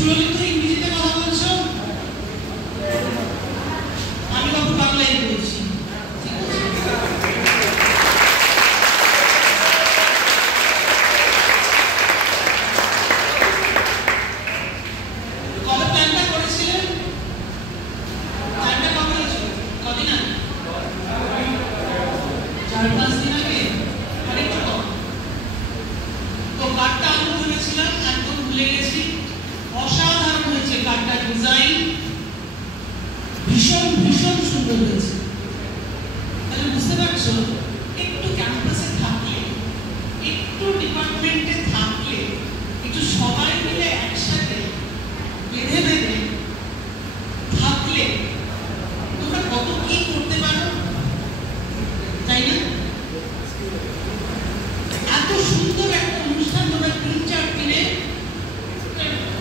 সুললিত ইংরেজিতে কথা বলছো, আমি বাবু বাংলায় বলছি। কবে প্ল্যানটা করেছিলেন? প্ল্যানটা কবে হয়েছিল? কদিন আগে? 4-5 দিন আগে? আরেকটু কম। তো কার্ডটা আমি ভেবেছিলাম, একদম ভুলে গেছি। অসাধারণ হয়েছে কার্ডটার ডিজাইন, ভীষণ ভীষণ সুন্দর হয়েছে। তাহলে বুঝতে পারছো, একটু ক্যাম্পাসে থাকলে, একটু ডিপার্টমেন্টে থাকলে, একটু সবাই মিলে একসাথে বেঁধে বেঁধে থাকলে তোমরা কত কি করতে পারো, তাই না? এত সুন্দর একটা অনুষ্ঠান তোমরা 3-4 দিনে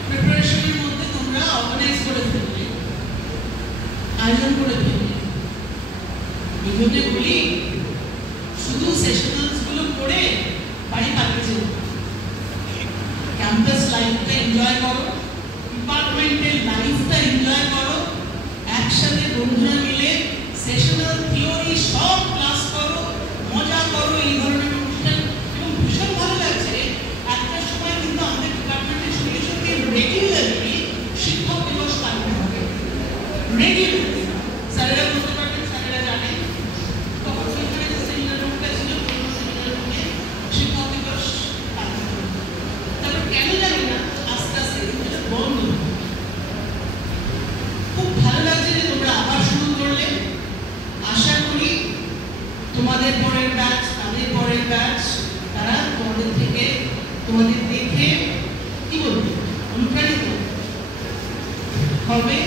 প্রিপারেশনের মধ্যে তোমরা অর্গানাইজ করে ফেললে, আয়োজন করে ফেললে। এই জন্য বলি, শুধু সেশনালস গুলো করে বাড়ি পাঠিয়ে যেও, ক্যাম্পাস লাইফটা এনজয় করো, ডিপার্টমেন্টের লাইফটা এনজয় করো, একসাথে বন্ধুরা মিলে সেশনাল থিওরি সব ক্লাস করো, মজা করো। এই ধরনের অনুষ্ঠান এবং ভীষণ ভালো লাগছে। একটা সময় কিন্তু আমাদের ডিপার্টমেন্টের সঙ্গে সঙ্গে রেগুলারলি শিক্ষক দিবস পালন হবে, রেগুলারলি। স্যারেরা বলতে পারবেন, স্যারেরা জানেন। তখন সেখানে যে সেমিনার রুমটা ছিল, পুরোনো সেমিনার রুমে শিক্ষক দিবস পালন হবে। তারপর কেন জানি না আস্তে আস্তে এটা বন্ধ। খুব ভালো লাগছে যে তোমরা আবার শুরু করলে। আশা করি তোমাদের পরের ব্যাচ, তাদের পরের ব্যাচ, তারা তোমাদের থেকে, তোমাদের দেখে কি বলবে, অনুপ্রাণিত হবে,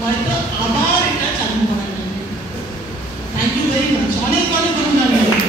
হয়তো আবার এটা চালু করা যাবে। Thank you very much. অনেক অনেক ধন্যবাদ।